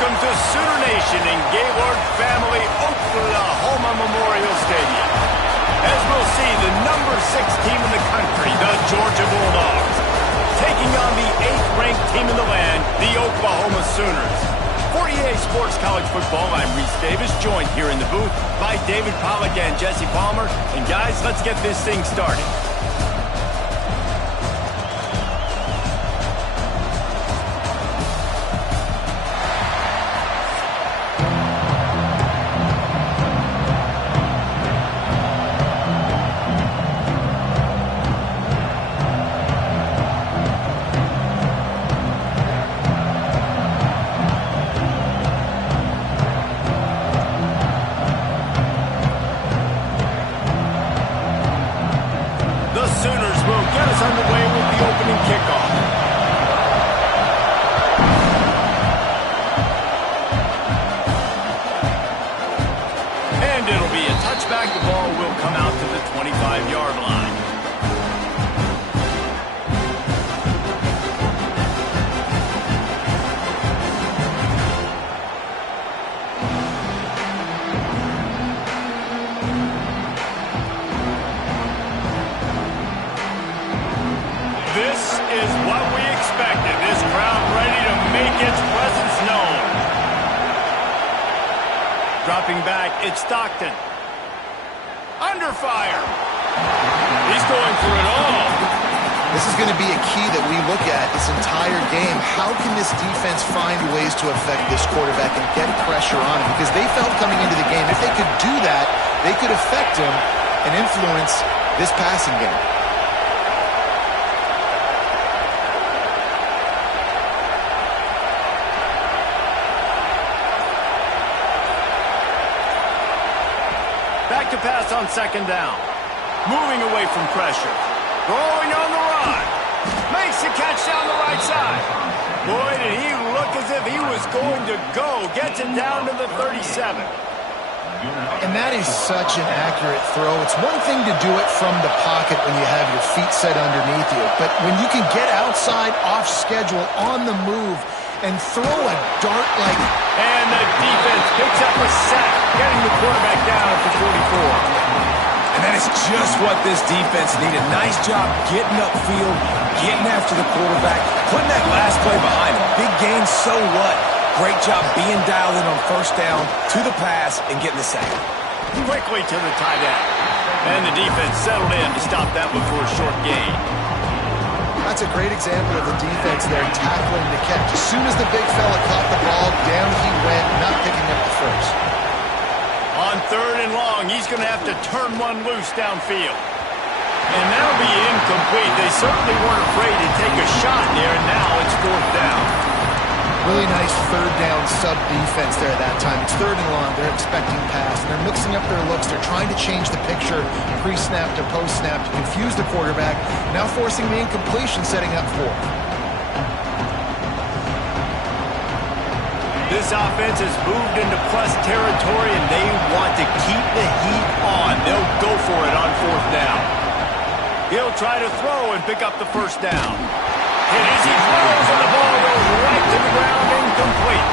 Welcome to Sooner Nation in Gaylord Family Oklahoma Memorial Stadium. As we'll see, the number 6 team in the country, the Georgia Bulldogs, taking on the 8th-ranked team in the land, the Oklahoma Sooners. For EA Sports College Football, I'm Reese Davis, joined here in the booth by David Pollack and Jesse Palmer. And guys, let's get this thing started. This is what we expected. This crowd ready to make its presence known. Dropping back, it's Stockton. Under fire. He's going for it all. This is going to be a key that we look at this entire game. How can this defense find ways to affect this quarterback and get pressure on him? Because they felt coming into the game, if they could do that, they could affect him and influence this passing game. Back to pass on 2nd down. Moving away from pressure. Throwing on the run. Makes the catch down the right side. Boy, did he look as if he was going to go. Gets it down to the 37. And that is such an accurate throw. It's one thing to do it from the pocket when you have your feet set underneath you. But when you can get outside, off schedule, on the move, and throw a dart like... And the defense picks up a sack, getting the quarterback down at the 44. And that is just what this defense needed. Nice job getting upfield, getting after the quarterback, putting that last play behind him. Big gain, so what? Great job being dialed in on 1st down, to the pass, and getting the sack. Quickly to the tight end. And the defense settled in to stop that one for a short gain. That's a great example of the defense there tackling the catch. As soon as the big fella caught the ball, down he went, not picking up the first. On 3rd and long, he's going to have to turn one loose downfield. And that'll be incomplete. They certainly weren't afraid to take a shot there, and now it's 4th down. Really nice 3rd down sub-defense there at that time. It's 3rd and long. They're expecting pass. They're mixing up their looks. They're trying to change the picture pre-snap to post-snap to confuse the quarterback. Now forcing the incompletion, setting up 4th. This offense has moved into plus territory, and they want to keep the heat on. They'll go for it on 4th down. He'll try to throw and pick up the 1st down. And as he throws, and the ball goes right to the ground, incomplete.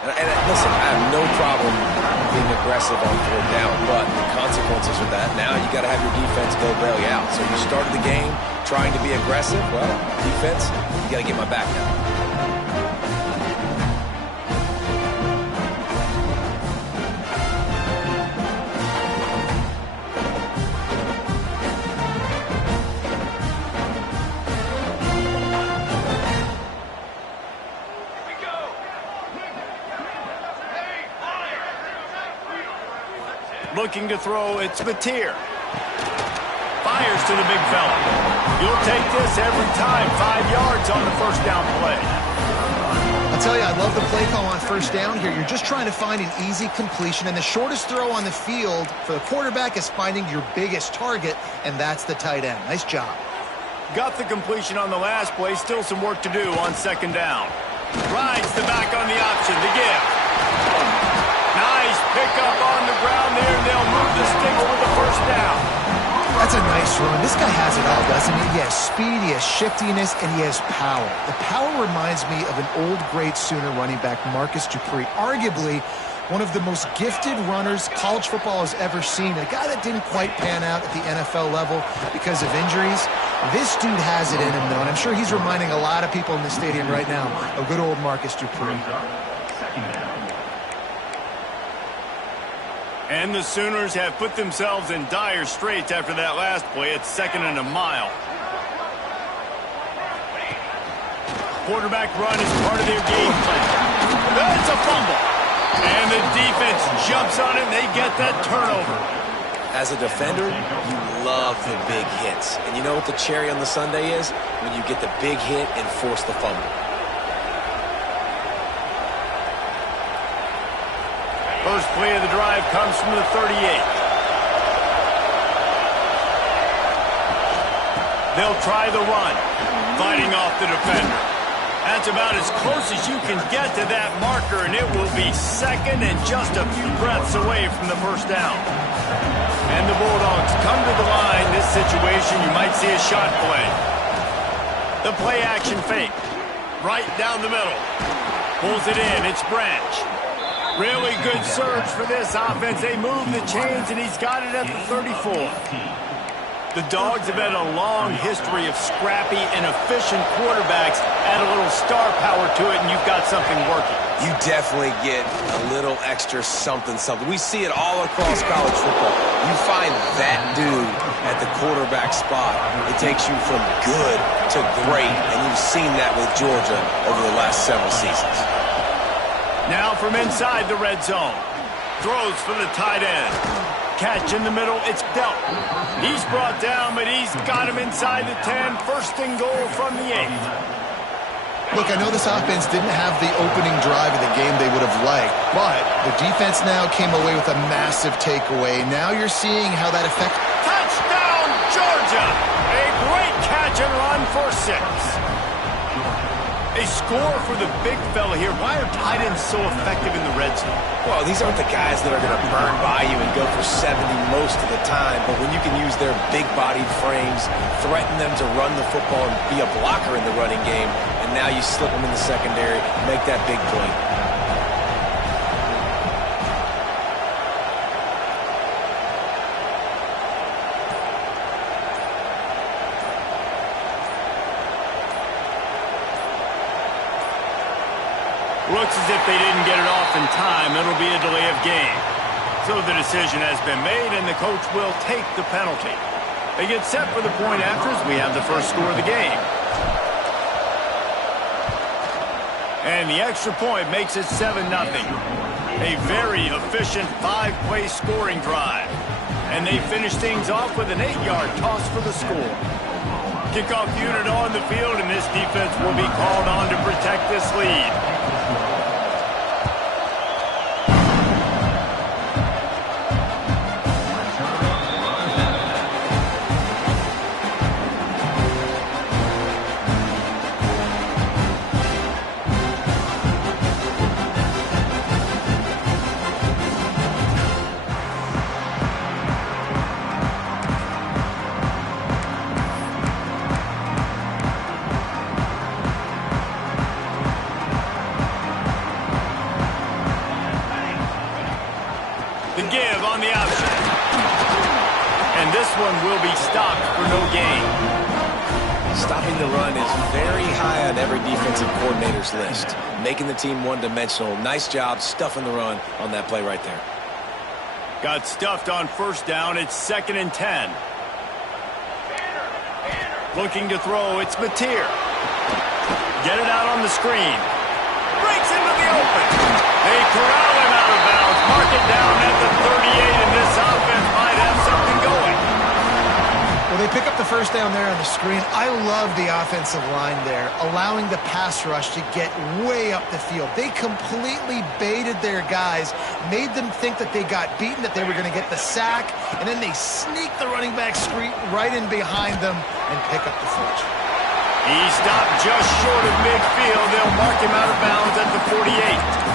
And listen, I have no problem being aggressive on 4th down, but the consequences of that, now you got to have your defense go bail you out. So you started the game trying to be aggressive. Well, defense, you got to get my back now. Looking to throw, it's Mateer. fires to the big fella. You'll take this every time. 5 yards on the first down play. I'll tell you, I love the play call on first down here. You're just trying to find an easy completion, and the shortest throw on the field for the quarterback is finding your biggest target, and that's the tight end. Nice job. Got the completion on the last play. Still some work to do on second down. Rides the back on the option. The give. Nice pickup on the ground there. They'll move the sticks with the first down. That's a nice run. This guy has it all, doesn't he? He has speed, he has shiftiness, and he has power. The power reminds me of an old great Sooner running back, Marcus Dupree. Arguably one of the most gifted runners college football has ever seen. A guy that didn't quite pan out at the NFL level because of injuries. This dude has it in him, though, and I'm sure he's reminding a lot of people in the stadium right now of good old Marcus Dupree. And the Sooners have put themselves in dire straits after that last play. It's 2nd and a mile. Quarterback run is part of their game plan. That's a fumble. And the defense jumps on it, and they get that turnover. As a defender, you love the big hits. And you know what the cherry on the sundae is? When you get the big hit and force the fumble. First play of the drive comes from the 38. They'll try the run, fighting off the defender. That's about as close as you can get to that marker, and it will be 2nd and just a few breaths away from the first down. And the Bulldogs come to the line. This situation, you might see a shot play. The play action fake, right down the middle. Pulls it in, it's Branch. Really good surge for this offense. They move the chains, and he's got it at the 34. The Dogs have had a long history of scrappy and efficient quarterbacks. Add a little star power to it, and you've got something working. You definitely get a little extra something. We see it all across college football. You find that dude at the quarterback spot, it takes you from good to great, and you've seen that with Georgia over the last several seasons. Now from inside the red zone. Throws for the tight end. Catch in the middle, it's dealt. He's brought down, but he's got him inside the 10. First and goal from the 8. Look, I know this offense didn't have the opening drive of the game they would have liked, but the defense now came away with a massive takeaway. Now you're seeing how that affects. Touchdown, Georgia! A great catch and run for 6. A score for the big fella here. Why are tight ends so effective in the red zone? Well, these aren't the guys that are going to burn by you and go for 70 most of the time, but when you can use their big-bodied frames, threaten them to run the football and be a blocker in the running game, and now you slip them in the secondary, make that big play. Looks as if they didn't get it off in time. It'll be a delay of game. So the decision has been made, and the coach will take the penalty. They get set for the point after as we have the first score of the game. And the extra point makes it 7-0. A very efficient 5-play scoring drive. And they finish things off with an 8-yard toss for the score. Kickoff unit on the field, and this defense will be called on to protect this lead. The give on the option. And this one will be stopped for no gain. Stopping the run is very high on every defensive coordinator's list. Making the team one-dimensional. Nice job stuffing the run on that play right there. Got stuffed on first down. It's 2nd and 10. Looking to throw. It's Mateer. Get it out on the screen. Breaks into the open. They corral him out of bounds. Mark it down at the 38, and this offense might have something going. Well, they pick up the first down there on the screen. I love the offensive line there, allowing the pass rush to get way up the field. They completely baited their guys, made them think that they got beaten, that they were going to get the sack, and then they sneak the running back screen right in behind them and pick up the first. He stopped just short of midfield. They'll mark him out of bounds at the 48.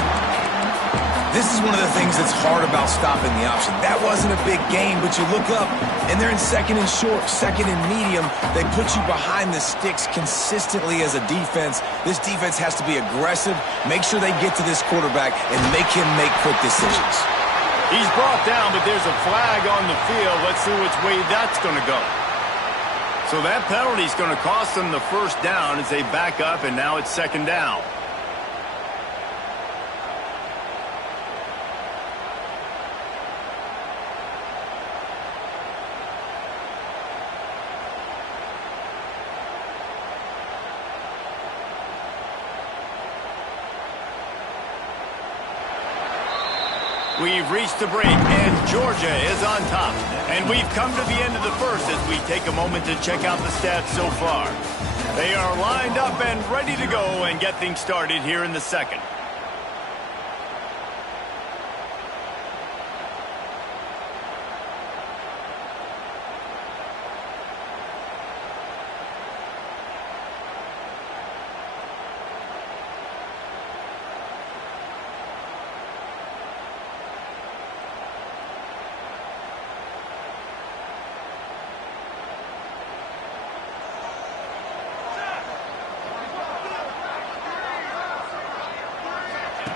This is one of the things that's hard about stopping the option. That wasn't a big gain, but you look up, and they're in second and short, second and medium. They put you behind the sticks consistently as a defense. This defense has to be aggressive, make sure they get to this quarterback, and make him make quick decisions. He's brought down, but there's a flag on the field. Let's see which way that's going to go. So that penalty is going to cost them the first down as they back up, and now it's second down. We've reached the break, and Georgia is on top. And we've come to the end of the first as we take a moment to check out the stats so far. They are lined up and ready to go and get things started here in the second.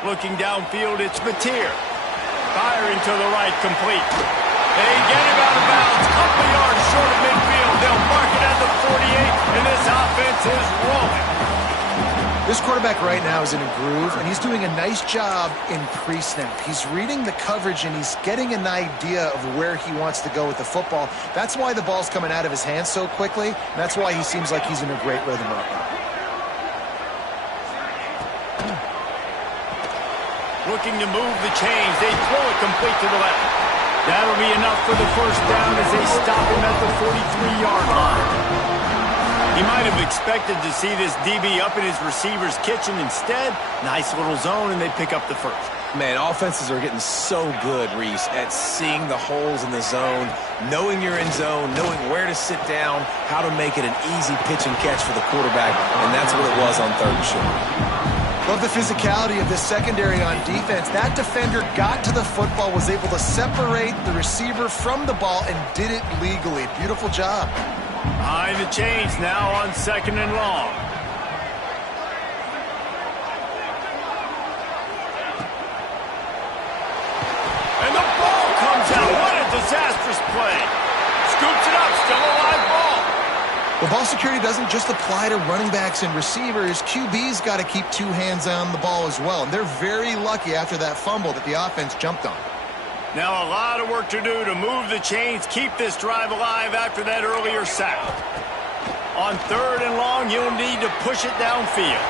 Looking downfield, it's Mateer. Firing to the right, complete. They get him out of bounds, couple yards short of midfield. They'll mark it at the 48, and this offense is rolling. This quarterback right now is in a groove, and he's doing a nice job in pre-snap. He's reading the coverage, and he's getting an idea of where he wants to go with the football. That's why the ball's coming out of his hands so quickly, and that's why he seems like he's in a great rhythm right now. Looking to move the chains. They throw it complete to the left. That'll be enough for the first down as they stop him at the 43-yard line. He might have expected to see this DB up in his receiver's kitchen. Instead, nice little zone, and they pick up the first. Man, offenses are getting so good, Reese, at seeing the holes in the zone, knowing you're in zone, knowing where to sit down, how to make it an easy pitch and catch for the quarterback, and that's what it was on third and short. Love the physicality of this secondary on defense. That defender got to the football, was able to separate the receiver from the ball, and did it legally. Beautiful job. Behind the chains now on second and long. And the ball comes out. What a disastrous play. Scoops it up, still a live ball. Well, ball security doesn't just apply to running backs and receivers. QB's got to keep two hands on the ball as well. And they're very lucky after that fumble that the offense jumped on. Now a lot of work to do to move the chains, keep this drive alive after that earlier sack. On third and long, you'll need to push it downfield.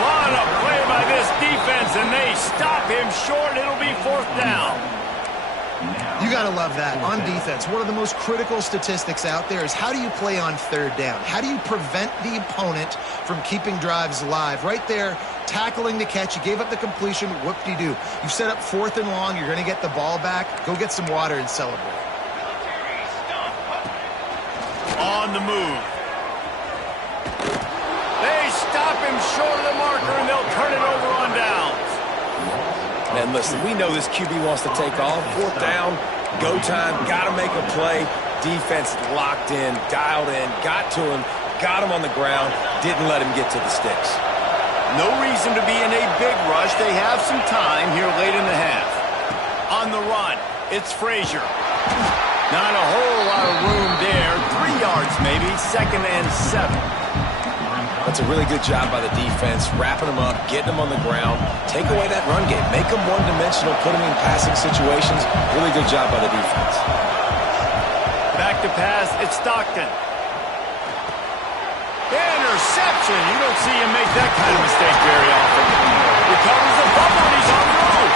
What a play by this defense, and they stop him short. It'll be fourth down. You got to love that. On defense, one of the most critical statistics out there is how do you play on third down? How do you prevent the opponent from keeping drives alive? Right there, tackling the catch. You gave up the completion. Whoop-de-doo. You set up fourth and long. You're going to get the ball back. Go get some water and celebrate. On the move. They stop him short of the marker, and they'll turn it over on downs. And listen, we know this QB wants to take off. Fourth down, go time, got to make a play. Defense locked in, dialed in, got to him, got him on the ground, didn't let him get to the sticks. No reason to be in a big rush. They have some time here late in the half. On the run, it's Frazier. Not a whole lot of room there. 3 yards maybe, second and 7. That's a really good job by the defense, wrapping them up, getting them on the ground. Take away that run game. Make them one-dimensional, put them in passing situations. Really good job by the defense. Back to pass, it's Stockton. Interception. You don't see him make that kind of mistake very often. Recovers the fumble, and he's on the road.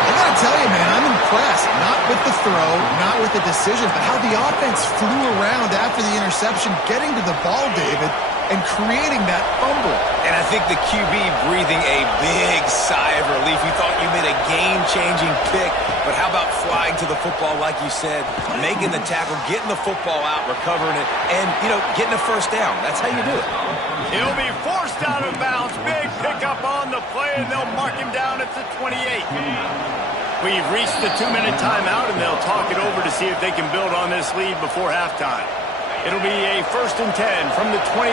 I got to tell you, man, I'm impressed. Not with the throw, not with the decision, but how the offense flew around after the interception, getting to the ball, David, and creating that fumble. And I think the QB breathing a big sigh of relief. You thought you made a game-changing pick, but how about flying to the football, like you said, making the tackle, getting the football out, recovering it, and, getting a first down. That's how you do it. He'll be forced out of bounds. Big pickup on the play, and they'll mark him down at the 28. We've reached the 2-minute timeout, and they'll talk it over to see if they can build on this lead before halftime. It'll be a 1st and 10 from the 29.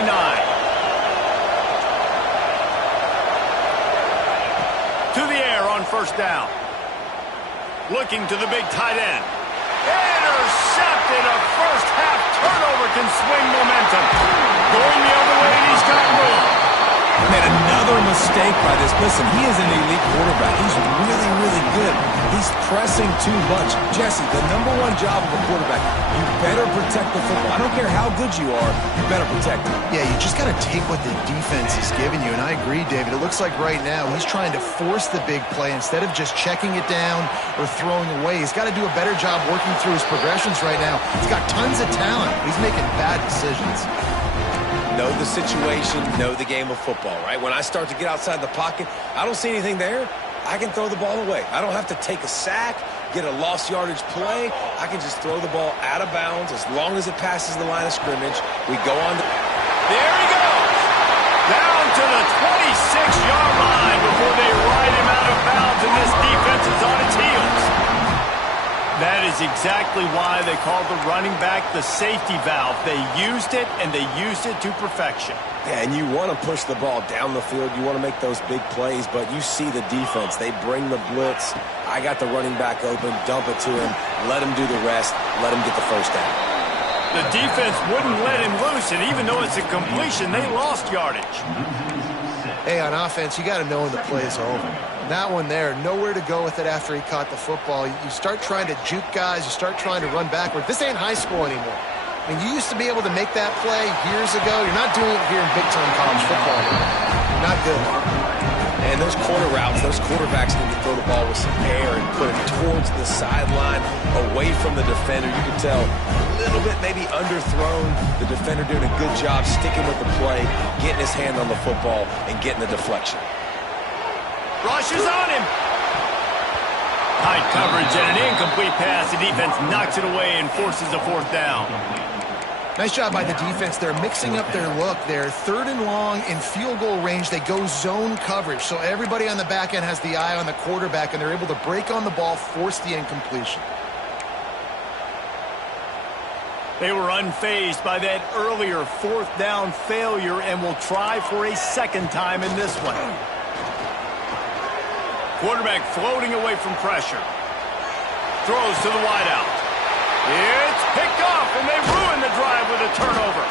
To the air on first down. Looking to the big tight end. Intercepted. A first-half turnover can swing momentum. Going the other way, and he's got room. Made another mistake by this. Listen, he is an elite quarterback. He's really, really good. He's pressing too much. Jesse, the #1 job of a quarterback, you better protect the football. I don't care how good you are, you better protect it. Yeah, you just got to take what the defense is giving you, and I agree, David. It looks like right now he's trying to force the big play instead of just checking it down or throwing away. He's got to do a better job working through his progressions right now. He's got tons of talent. He's making bad decisions. Know the situation, know the game of football, right? When I start to get outside the pocket, I don't see anything there, I can throw the ball away. I don't have to take a sack, get a lost yardage play. I can just throw the ball out of bounds as long as it passes the line of scrimmage. We go on. There he goes. Down to the 26-yard line before they ride him out of bounds, and this defense is on its heels. That is exactly why they call the running back the safety valve. They used it, and they used it to perfection. Yeah, and you want to push the ball down the field. You want to make those big plays, but you see the defense. They bring the blitz. I got the running back open, dump it to him, let him do the rest, let him get the first down. The defense wouldn't let him loose, and even though it's a completion, they lost yardage. Hey, on offense, you got to know when the play is over. That one there, nowhere to go with it after he caught the football. You start trying to juke guys. You start trying to run backward. This ain't high school anymore. I mean, you used to be able to make that play years ago. You're not doing it here in big-time college football. Not good. And those corner routes, those quarterbacks need to throw the ball with some air and put it towards the sideline, away from the defender. You can tell a little bit maybe underthrown. The defender doing a good job sticking with the play, getting his hand on the football, and getting the deflection. Rush is on him. Tight coverage and an incomplete pass. The defense knocks it away and forces a 4th down. Nice job by the defense. They're mixing up their look. They're 3rd and long in field goal range. They go zone coverage. So everybody on the back end has the eye on the quarterback, and they're able to break on the ball, force the incompletion. They were unfazed by that earlier 4th down failure and will try for a 2nd time in this one. Quarterback floating away from pressure. Throws to the wideout. It's picked off, and they ruin the drive with a turnover.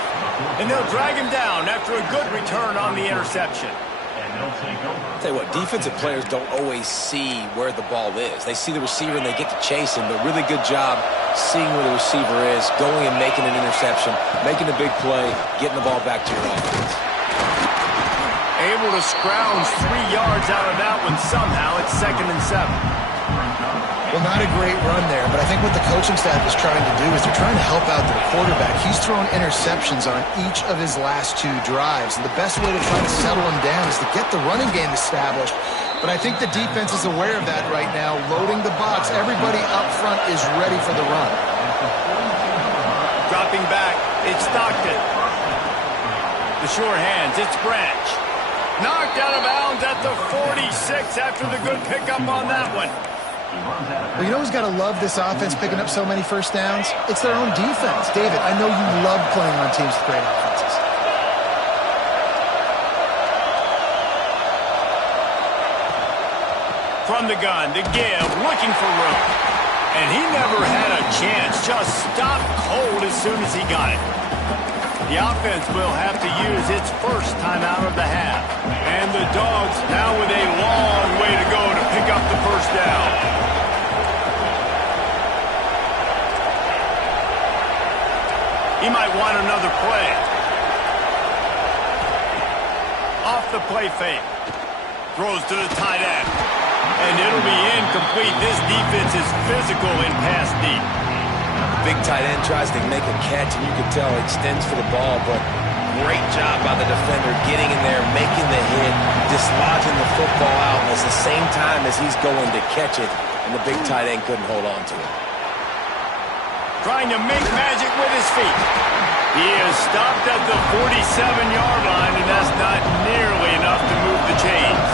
And they'll drag him down after a good return on the interception. I'll tell you what, defensive players don't always see where the ball is. They see the receiver and they get to chase him, but really good job seeing where the receiver is, going and making an interception, making a big play, getting the ball back to your offense. Able to scrounge 3 yards out of that one somehow. It's 2nd and 7. Well, not a great run there, but I think what the coaching staff is trying to do is they're trying to help out their quarterback. He's thrown interceptions on each of his last 2 drives, and the best way to try to settle him down is to get the running game established. But I think the defense is aware of that right now, loading the box. Everybody up front is ready for the run. Dropping back, it's Stockton. The sure hands, it's Branch. Knocked out of bounds at the 46 after the good pickup on that one. Well, you know who's got to love this offense picking up so many first downs? It's their own defense. David, I know you love playing on teams with great offenses. From the gun to give, looking for room. And he never had a chance, just stopped cold as soon as he got it. The offense will have to use its first time out of the half. And the Dogs now with a long way to go to pick up the first down. He might want another play. Off the play fake. Throws to the tight end. And it'll be incomplete. This defense is physical in pass deep. The big tight end tries to make a catch, and you can tell he extends for the ball, but great job by the defender getting in there, making the hit, dislodging the football out at the same time as he's going to catch it, and the big tight end couldn't hold on to it. Trying to make magic with his feet. He is stopped at the 47-yard line, and that's not nearly enough to move the chains.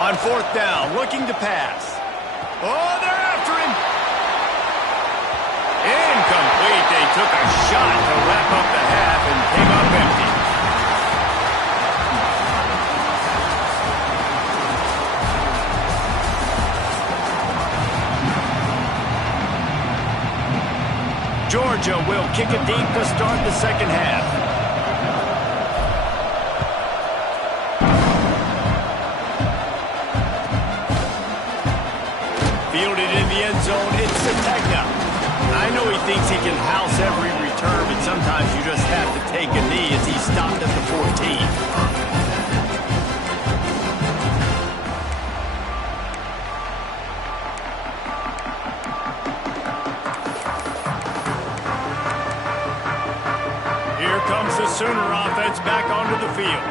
On fourth down, looking to pass. Oh, they're after him. Incomplete. They took a shot to wrap up the half and came up empty. Georgia will kick it deep to start the second half. Fielded in the end zone, it's Sategna. I know he thinks he can house every return, but sometimes you just have to take a knee as he stopped at the 14. Here comes the Sooner offense back onto the field.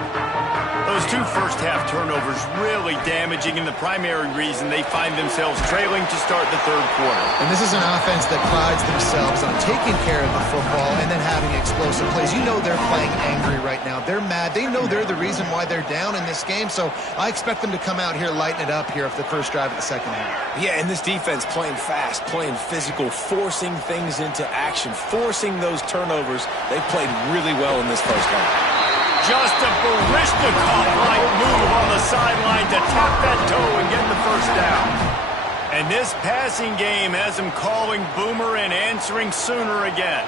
Those two first-half turnovers really damaging, and the primary reason they find themselves trailing to start the third quarter. And this is an offense that prides themselves on taking care of the football and then having explosive plays. You know they're playing angry right now. They're mad. They know they're the reason why they're down in this game, so I expect them to come out here, lighten it up here for the first drive of the second half. Yeah, and this defense playing fast, playing physical, forcing things into action, forcing those turnovers. They played really well in this first half. Just a Barishnikov-like move on the sideline to tap that toe and get the first down. And this passing game has them calling Boomer and answering Sooner again.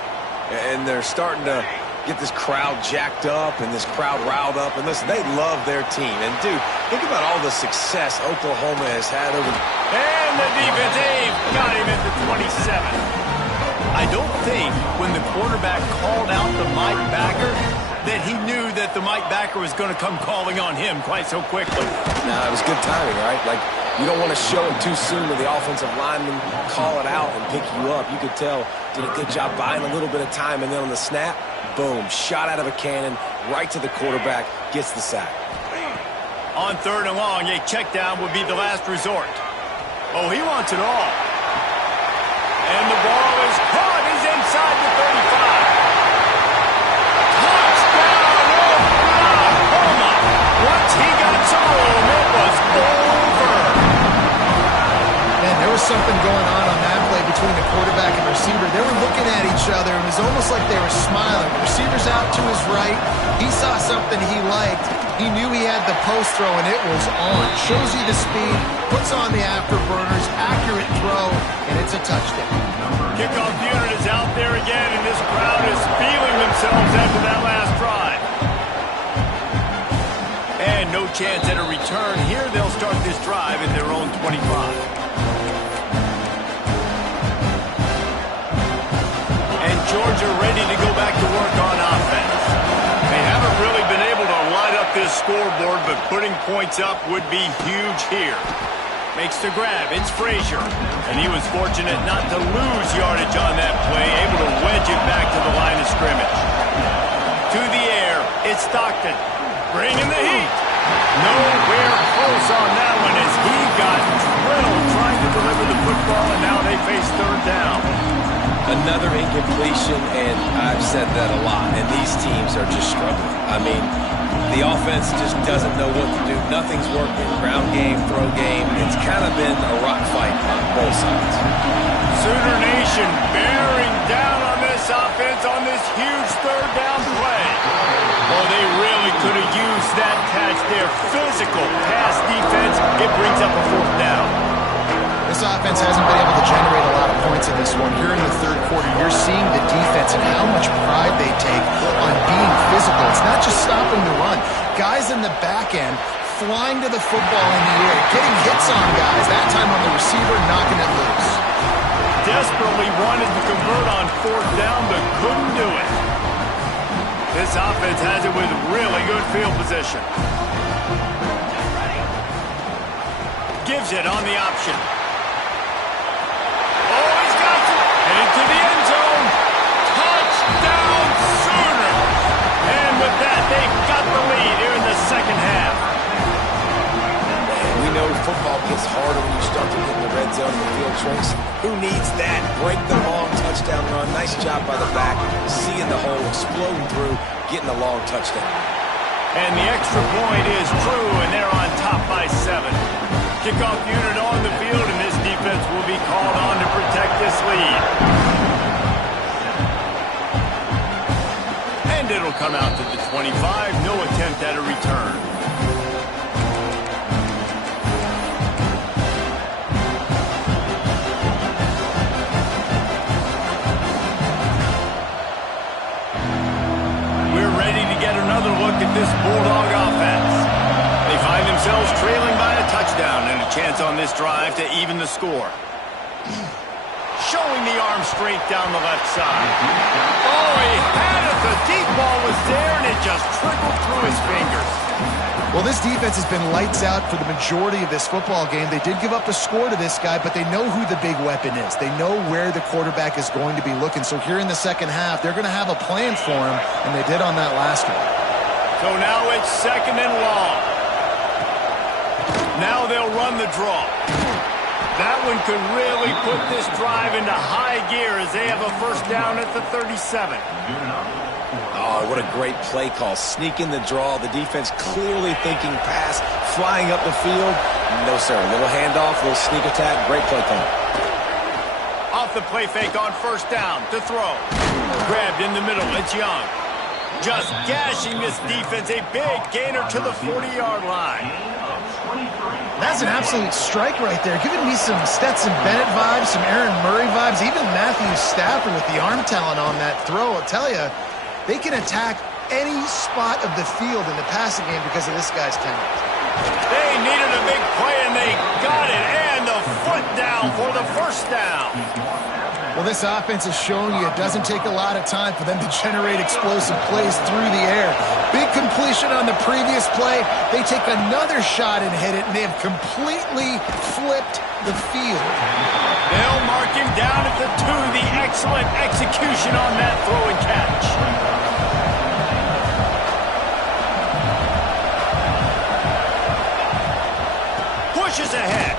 And they're starting to get this crowd jacked up and this crowd riled up. And listen, they love their team. And, dude, think about all the success Oklahoma has had over... And the defense, got him at the 27. I don't think when the quarterback called out the Mike backer that he knew that the Mike backer was going to come calling on him quite so quickly. No, it was good timing, right? Like, you don't want to show it too soon to the offensive lineman, call it out and pick you up. You could tell, did a good job buying a little bit of time, and then on the snap, boom, shot out of a cannon, right to the quarterback, gets the sack. On third and long, a check down would be the last resort. Oh, he wants it all. And the ball is caught. He's inside the 35. Once he got some room, it was over. Man, there was something going on that play between the quarterback and receiver. They were looking at each other. It was almost like they were smiling. The receiver's out to his right. He saw something he liked. He knew he had the post throw, and it was on. Shows you the speed, puts on the afterburners, accurate throw, and it's a touchdown. Kickoff unit is out there again, and this crowd is feeling themselves after that last drive. And no chance at a return. Here they'll start this drive at their own 25. And Georgia ready to go back to work on offense. They haven't really been able to light up this scoreboard, but putting points up would be huge here. Makes the grab. It's Frazier. And he was fortunate not to lose yardage on that play, able to wedge it back to the line of scrimmage. To the air, it's Stockton. Bringing the heat. Nowhere close on that one as he got drilled trying to deliver the football, and now they face third down. Another incompletion, and I've said that a lot, and these teams are just struggling. I mean, the offense just doesn't know what to do. Nothing's working. Ground game, throw game. It's kind of been a rock fight on both sides. Sooner Nation bearing down on this offense on this huge third down play. Well, they really could have used that catch there. Physical pass defense. It brings up a fourth down. This offense hasn't been able to generate a lot of points in this one. Here in the third quarter, you're seeing the defense and how much pride they take on being physical. It's not just stopping the run. Guys in the back end flying to the football in the air, getting hits Blitz on guys, that time on the receiver, knocking it loose. Desperately wanted to convert on fourth down, but couldn't do it. This offense has it with really good field position. Gives it on the option. Oh, he's got it. Headed to the end zone. Touchdown Sooners. And with that, they've got the lead here in the second half. We know football gets harder when you start to get in the red zone in the field, Trace. Who needs that? Break the long touchdown run. Nice job by the back. Seeing the hole, exploding through, getting a long touchdown. And the extra point is true, and they're on top by 7. Kickoff unit on the field, and this defense will be called on to protect this lead. And it'll come out to the 25. No attempt at a return. We're ready to get another look at this Bulldog offense. They find themselves trailing by a touchdown and a chance on this drive to even the score. Showing the arm strength down the left side. Oh, he had it. The deep ball was there, and it just trickled through his fingers. Well, this defense has been lights out for the majority of this football game. They did give up a score to this guy, but they know who the big weapon is. They know where the quarterback is going to be looking. So here in the second half, they're going to have a plan for him, and they did on that last one. So now it's second and long. Now they'll run the draw. That one could really put this drive into high gear as they have a first down at the 37. Oh, what a great play call. Sneaking the draw. The defense clearly thinking pass, flying up the field. No, sir. A little handoff, a little sneak attack. Great play call. Off the play fake on first down to throw. Grabbed in the middle. It's Young. Just gashing this defense. A big gainer to the 40-yard line. That's an absolute strike right there. Giving me some Stetson Bennett vibes, some Aaron Murray vibes, even Matthew Stafford with the arm talent on that throw. I'll tell you, they can attack any spot of the field in the passing game because of this guy's talent. They needed a big play, and they got it. And the foot down for the first down. Well, this offense is showing you it doesn't take a lot of time for them to generate explosive plays through the air. Big completion on the previous play. They take another shot and hit it, and they have completely flipped the field. They'll mark him down at the 2. The excellent execution on that throw and catch. Pushes ahead.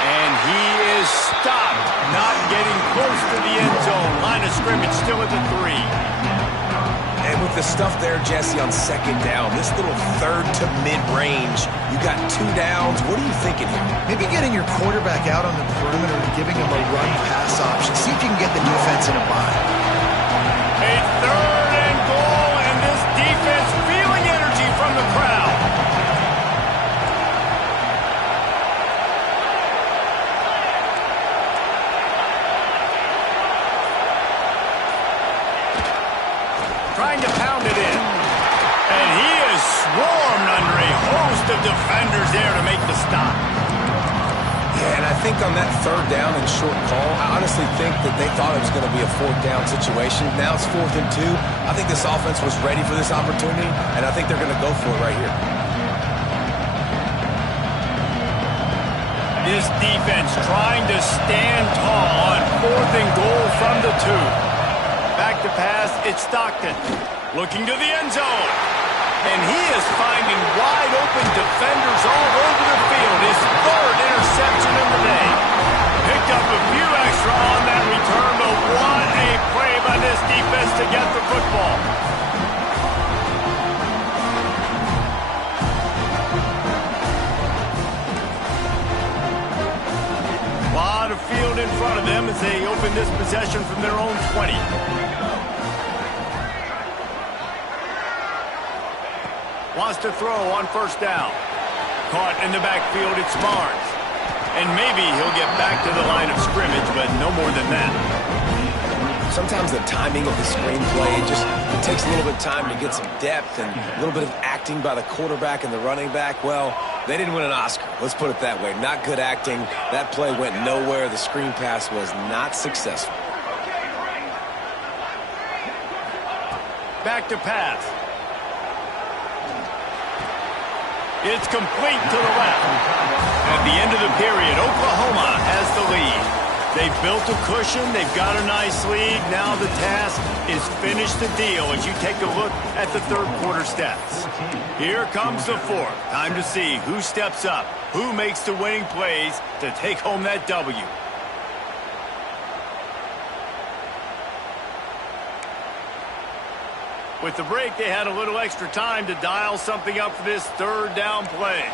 And he is stopped, not getting close to the end zone. Line of scrimmage still at the 3. And with the stuff there, Jesse, on second down, this little third to mid-range, you got 2 downs. What are you thinking here? Maybe getting your quarterback out on the perimeter and giving him a run-pass option. See if you can get the defense in a bind. A third and goal, and this defense feeling energy from the crowd. Trying to pound it in. And he is swarmed under a host of defenders there to make the stop. Yeah, and I think on that third down and short call, I honestly think that they thought it was going to be a fourth down situation. Now it's 4th and 2. I think this offense was ready for this opportunity, and I think they're going to go for it right here. This defense trying to stand tall on 4th and goal from the 2. Back to pass, it's Stockton. Looking to the end zone. And he is finding wide open defenders all over the field. His 3rd interception of the day. Picked up a few extra on that return, but what a play by this defense to get the football. A lot of field in front of them as they open this possession from their own 20. Wants to throw on first down. Caught in the backfield, it's Barnes. And maybe he'll get back to the line of scrimmage, but no more than that. Sometimes the timing of the screenplay, it takes a little bit of time to get some depth and a little bit of acting by the quarterback and the running back. Well, They didn't win an Oscar. Let's put it that way. Not good acting. That play went nowhere. The screen pass was not successful. Back to pass. It's complete to the left. At the end of the period, Oklahoma has the lead. They've built a cushion. They've got a nice lead. Now the task is finish the deal as you take a look at the third quarter stats. Here comes the fourth. Time to see who steps up, who makes the winning plays to take home that W. With the break, they had a little extra time to dial something up for this third down play.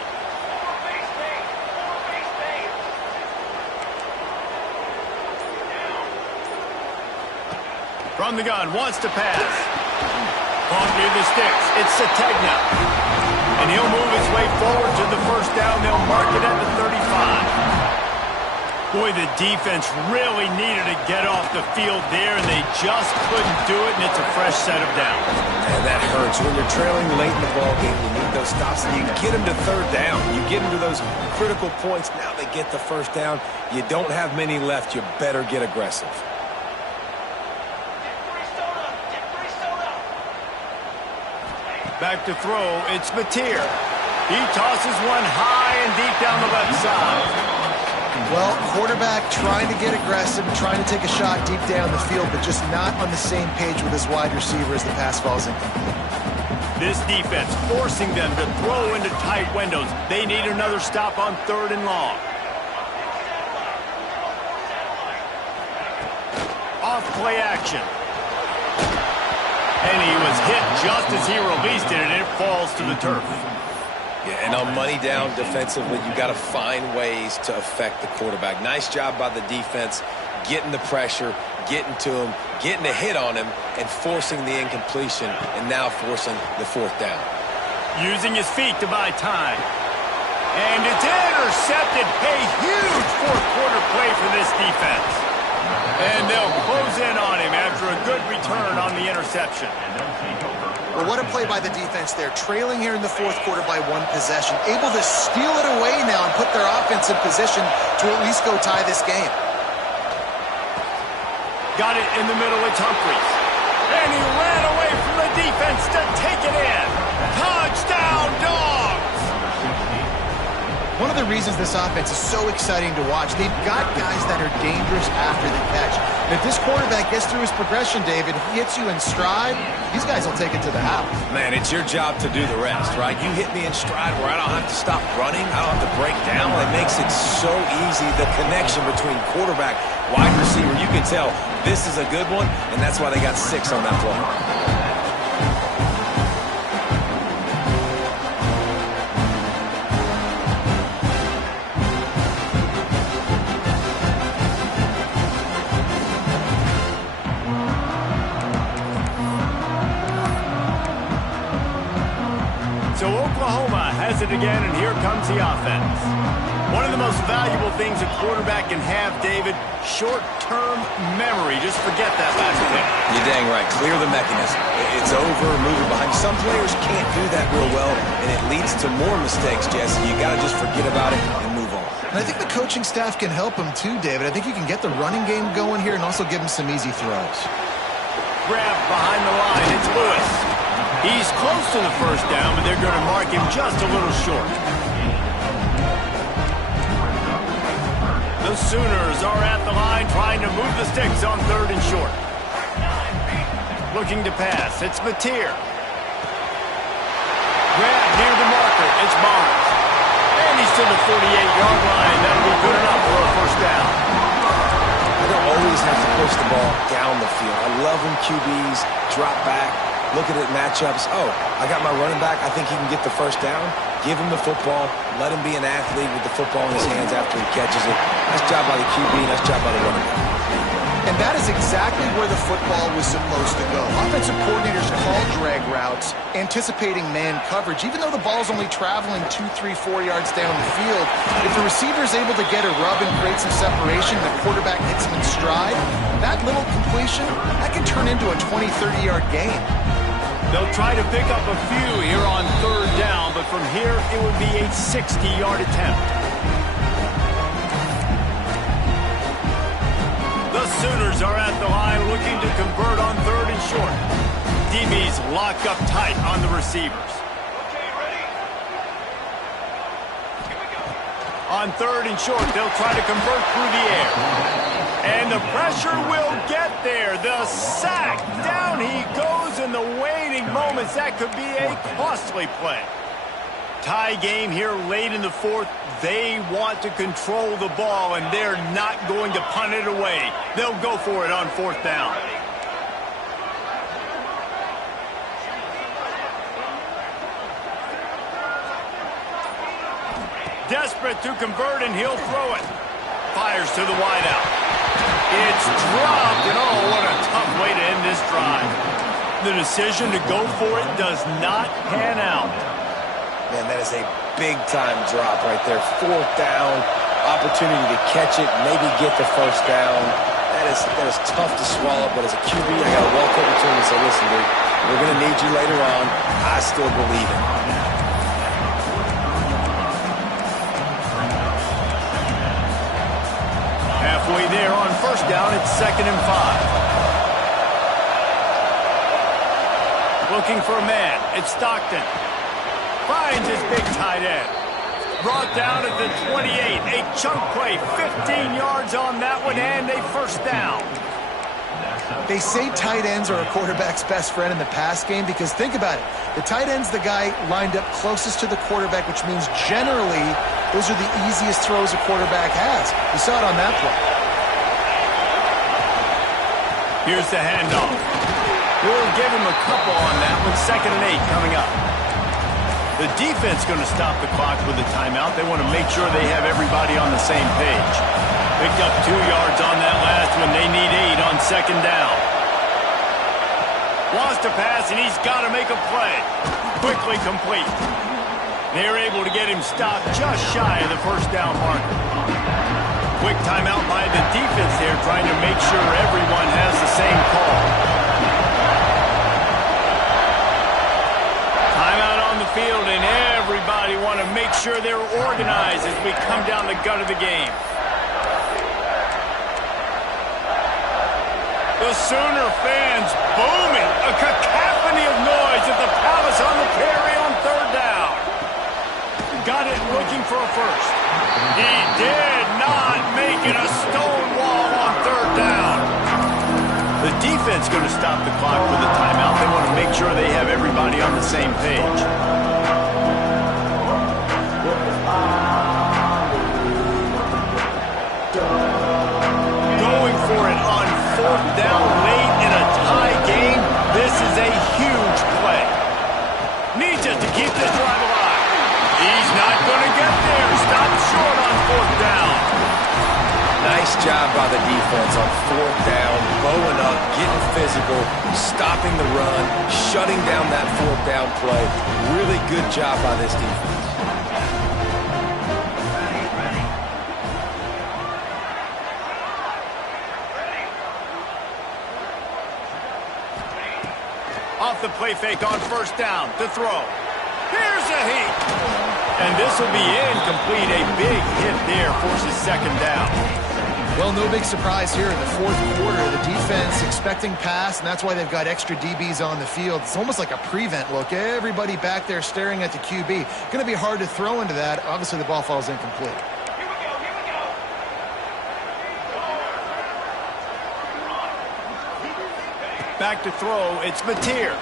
From the gun, wants to pass. Caught near the sticks. It's Sategna. And he'll move his way forward to the first down. They'll mark it at the 35. Boy, the defense really needed to get off the field there, and they just couldn't do it, and it's a fresh set of downs. And that hurts. When you're trailing late in the ballgame, you need those stops, and you get them to third down. You get them to those critical points. Now they get the first down. You don't have many left. You better get aggressive. Back to throw, it's Mateer. He tosses one high and deep down the left side. Well, quarterback trying to get aggressive, trying to take a shot deep down the field, but just not on the same page with his wide receiver as the pass falls incomplete. This defense forcing them to throw into tight windows. They need another stop on third and long. Off play action. And he was hit just as he released it, and it falls to the turf. Yeah, and on money down defensively, you got to find ways to affect the quarterback. Nice job by the defense, getting the pressure, getting to him, getting a hit on him, and forcing the incompletion, and now forcing the fourth down. Using his feet to buy time. And it's intercepted. A huge fourth quarter play for this defense. And they'll close in on him after a good return on the interception. Well, what a play by the defense there. Trailing here in the fourth quarter by one possession. Able to steal it away now and put their offense in position to at least go tie this game. Got it in the middle, it's Humphries. And he ran away from the defense to take it in. Touchdown, Dogs! One of the reasons this offense is so exciting to watch, they've got guys that are dangerous after the catch. And if this quarterback gets through his progression, David, he hits you in stride, these guys will take it to the house. Man, it's your job to do the rest, right? You hit me in stride where I don't have to stop running, I don't have to break down. It makes it so easy, the connection between quarterback, wide receiver. You can tell this is a good one, and that's why they got 6 on that play. So Oklahoma has it again, and here comes the offense. One of the most valuable things a quarterback can have, David, short-term memory. Just forget that last play. You're dang right. Clear the mechanism. It's over, move it behind. Some players can't do that real well, and it leads to more mistakes, Jesse. You got to just forget about it and move on. And I think the coaching staff can help him too, David. I think you can get the running game going here and also give him some easy throws. Grab behind the line. It's Lewis. He's close to the first down, but they're going to mark him just a little short. The Sooners are at the line trying to move the sticks on third and short. Looking to pass. It's Mateer. Grab near the marker. It's Barnes. And he's to the 48-yard line. That'll be good enough for a first down. You don't always have to push the ball down the field. I love when QBs drop back, look at it matchups. Oh, I got my running back. I think he can get the first down. Give him the football. Let him be an athlete with the football in his hands after he catches it. Nice job by the QB. Nice job by the running back. And that is exactly where the football was supposed to go. Offensive coordinators call drag routes, anticipating man coverage. Even though the ball's only traveling 2, 3, 4 yards down the field, if the receiver is able to get a rub and create some separation, the quarterback hits him in stride, that little completion, that can turn into a 20, 30-yard gain. They'll try to pick up a few here on third down. but from here it would be a 60-yard attempt. The Sooners are at the line looking to convert on 3rd and short. DBs locked up tight on the receivers. On 3rd and short, they'll try to convert through the air. And the pressure will get there. The sack. Down he goes in the waning moments. That could be a costly play. Tie game here late in the 4th. They want to control the ball, and they're not going to punt it away. They'll go for it on 4th down. Desperate to convert, and he'll throw it. Fires to the wideout. It's dropped, and oh, what a tough way to end this drive. The decision to go for it does not pan out. Man, that is a big-time drop right there. 4th down, opportunity to catch it, maybe get the 1st down. That is tough to swallow, but as a QB, I got to walk over to him and say, listen, dude, we're going to need you later on. I still believe it. Halfway there on 1st down, it's 2nd and 5. Looking for a man. It's Stockton. Finds his big tight end. Brought down at the 28. A chunk play. 15 yards on that one, and a 1st down. They say tight ends are a quarterback's best friend in the pass game because think about it. The tight end's the guy lined up closest to the quarterback, which means generally those are the easiest throws a quarterback has. You saw it on that play. Here's the handoff. We'll give him a couple on that one. 2nd and 8 coming up. The defense going to stop the clock with a timeout. They want to make sure they have everybody on the same page. Picked up 2 yards on that last one. They need 8 on 2nd down. Wants to pass, and he's got to make a play. Quickly complete. They're able to get him stopped just shy of the 1st down marker. Quick timeout by the defense there, trying to make sure everyone has the same call. Timeout on the field, and everybody want to make sure they're organized as we come down the gut of the game. The Sooner fans booming, a cacophony of noise at the Palace on the Prairie on 3rd down. Got it looking for a 1st. He did not make it. A stone wall on 3rd down. The defense going to stop the clock with a timeout. They want to make sure they have everybody on the same page. Going for it on 4th down late in a tie game. This is a huge play. Needs it to keep this drive alive. He's not going to get there. Stopped short on 4th down. Nice job by the defense on 4th down, bowing up, getting physical, stopping the run, shutting down that 4th down play. Really good job by this defense. Off the play fake on 1st down to throw. Here's a heat. And this will be incomplete. A big hit there forces 2nd down. Well, no big surprise here in the 4th quarter. The defense expecting pass, and that's why they've got extra DBs on the field. It's almost like a prevent look. Everybody back there staring at the QB. Going to be hard to throw into that. Obviously, the ball falls incomplete. Back to throw. It's Mateer.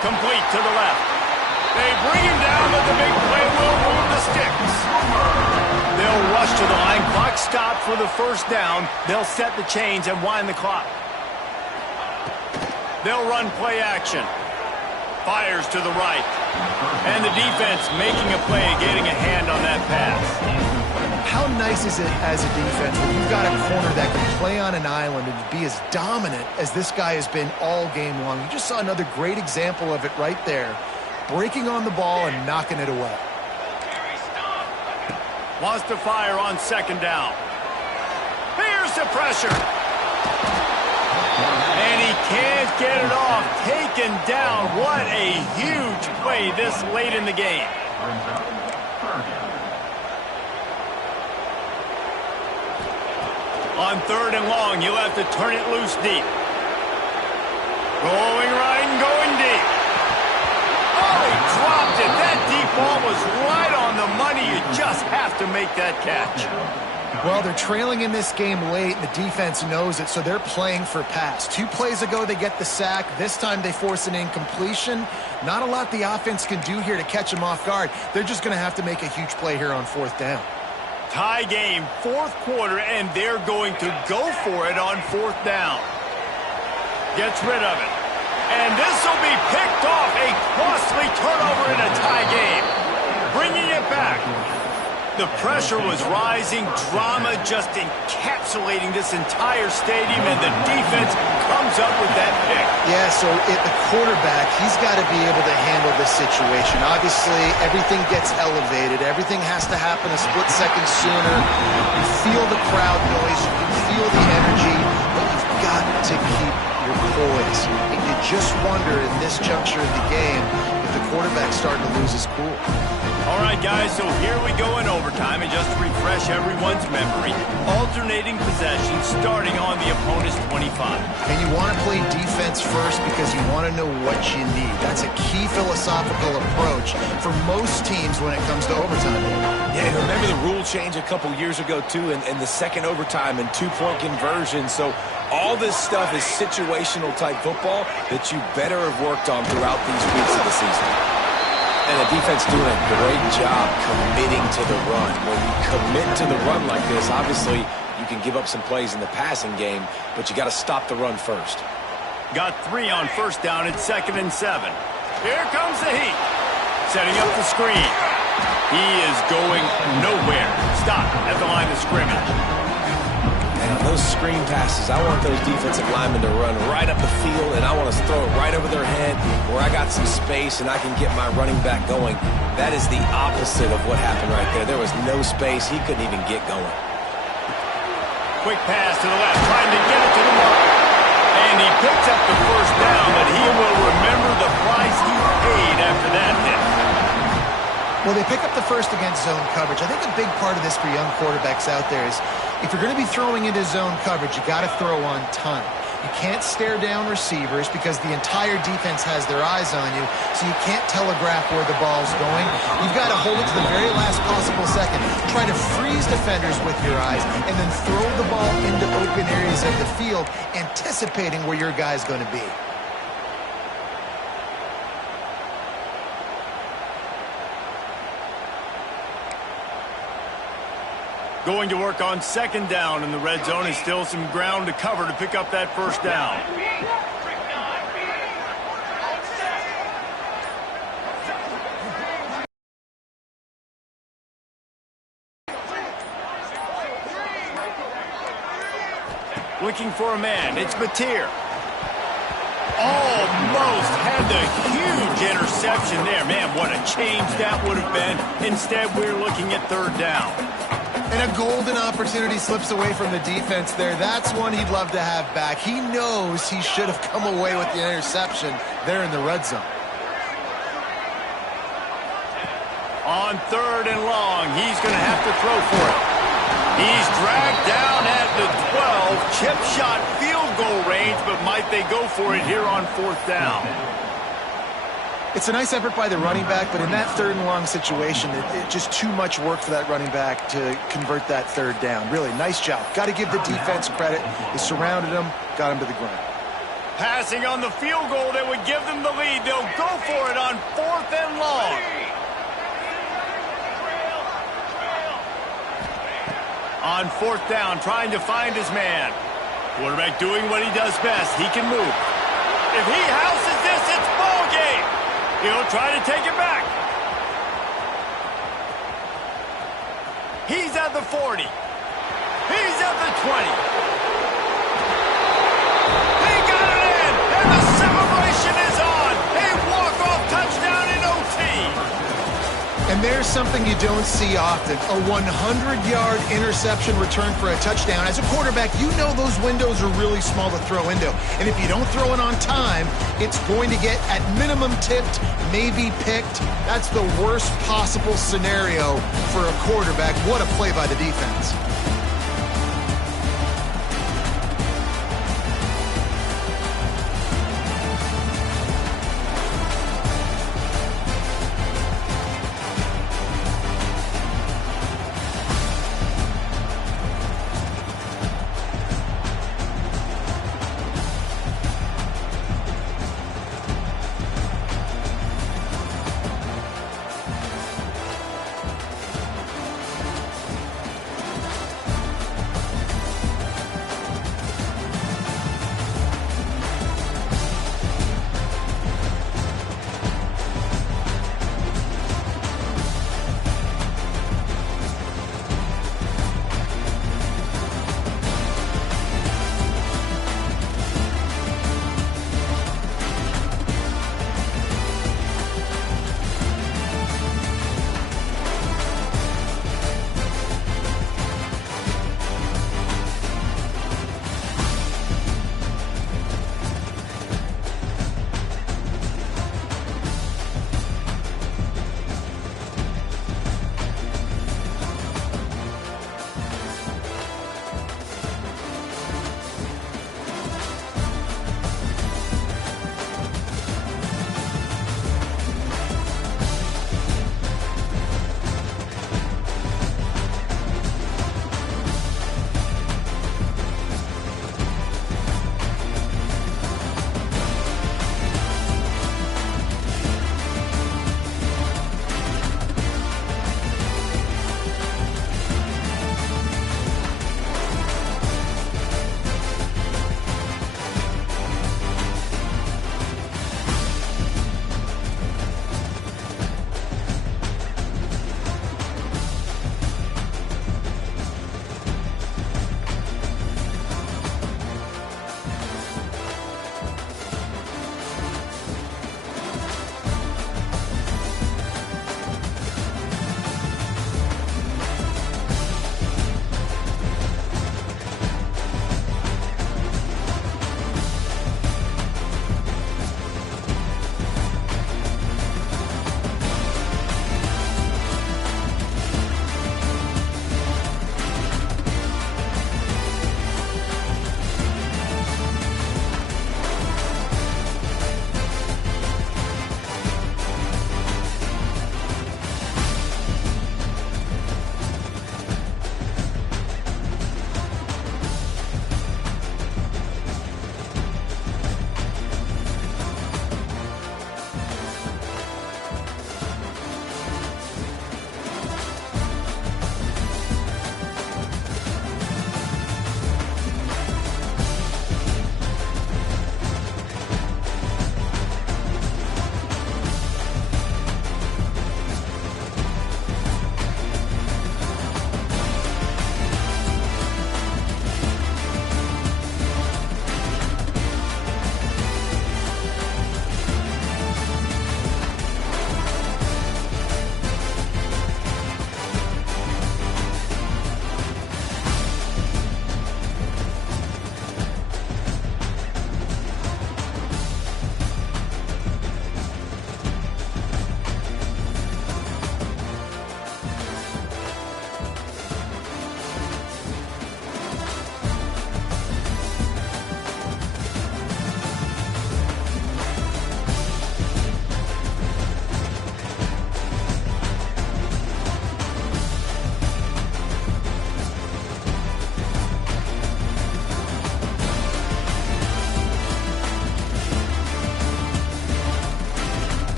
Complete to the left. They bring him down, but the big play will move the sticks. They'll rush to the line. Clock stopped for the 1st down. They'll set the chains and wind the clock. They'll run play action. Fires to the right. And the defense making a play, getting a hand on that pass. How nice is it as a defense when you've got a corner that can play on an island and be as dominant as this guy has been all game long? You just saw another great example of it right there. Breaking on the ball and knocking it away. Wants to fire on 2nd down. Here's the pressure. And he can't get it off. Taken down. What a huge play this late in the game. On 3rd and long, you'll have to turn it loose deep. Rolling right and going deep. Oh, he dropped it. That deep ball was right on the money. You just have to make that catch. Well, they're trailing in this game late, and the defense knows it, so they're playing for pass. 2 plays ago, they get the sack. This time, they force an incompletion. Not a lot the offense can do here to catch them off guard. They're just going to have to make a huge play here on 4th down. Tie game, 4th quarter, and they're going to go for it on 4th down. Gets rid of it. And this will be picked off. A costly turnover in a tie game. Bringing it back. The pressure was rising. Drama just encapsulating this entire stadium, and the defense comes up with that pick. Yeah, so the quarterback, he's got to be able to handle this situation. Obviously, everything gets elevated. Everything has to happen a split second sooner. You feel the crowd noise. You can feel the energy, but you've got to keep your poise. And you just wonder in this juncture of the game if the quarterback's starting to lose his cool. All right, guys, so here we go in overtime, and just to refresh everyone's memory, alternating possessions starting on the opponent's 25. And you want to play defense first because you want to know what you need. That's a key philosophical approach for most teams when it comes to overtime. Yeah, and remember the rule change a couple years ago, too, and the second overtime and 2-point conversion. So all this stuff is situational type football that you better have worked on throughout these weeks of the season. And the defense doing a great job committing to the run. When you commit to the run like this, obviously you can give up some plays in the passing game, but you got to stop the run first. Got 3 on 1st down at 2nd and 7. Here comes the heat. Setting up the screen. He is going nowhere. Stop at the line of scrimmage. And on those screen passes, I want those defensive linemen to run right up the field, and I want to throw it right over their head where I got some space and I can get my running back going. That is the opposite of what happened right there. There was no space. He couldn't even get going. Quick pass to the left, trying to get it to the mark. And he picks up the 1st down, but he will remember the price he paid after that hit. Well, they pick up the 1st against zone coverage. I think a big part of this for young quarterbacks out there is if you're going to be throwing into zone coverage, you got to throw on time. You can't stare down receivers because the entire defense has their eyes on you, so you can't telegraph where the ball's going. You've got to hold it to the very last possible second. Try to freeze defenders with your eyes and then throw the ball into open areas of the field, anticipating where your guy's going to be. Going to work on 2nd down in the red zone, and still some ground to cover to pick up that 1st down. Looking for a man. It's Mateer. Almost had the huge interception there. Man, what a change that would have been. Instead, we're looking at 3rd down. And a golden opportunity slips away from the defense there. That's one he'd love to have back. He knows he should have come away with the interception there in the red zone. On 3rd and long, he's going to have to throw for it. He's dragged down at the 12. Chip shot field goal range, but might they go for it here on 4th down? It's a nice effort by the running back, but in that 3rd and long situation, it's just too much work for that running back to convert that 3rd down. Really, nice job. Got to give the defense credit. They surrounded him, got him to the ground. Passing on the field goal that would give them the lead. They'll go for it on 4th and long. On 4th down, trying to find his man. Quarterback doing what he does best. He can move. If he houses this, it's ball game. He'll try to take it back. He's at the 40. He's at the 20. He got it in, and the celebration is on. A walk-off touchdown in OT. And there's something you don't see often, a 100-yard interception return for a touchdown. As a quarterback, you know those windows are really small to throw into. And if you don't throw it on time, it's going to get at minimum tipped, maybe picked. That's the worst possible scenario for a quarterback. What a play by the defense.